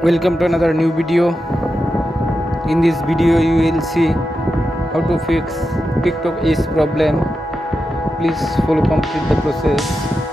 Welcome to another new video. In this video you will see how to fix TikTok is problem. Please follow complete the process.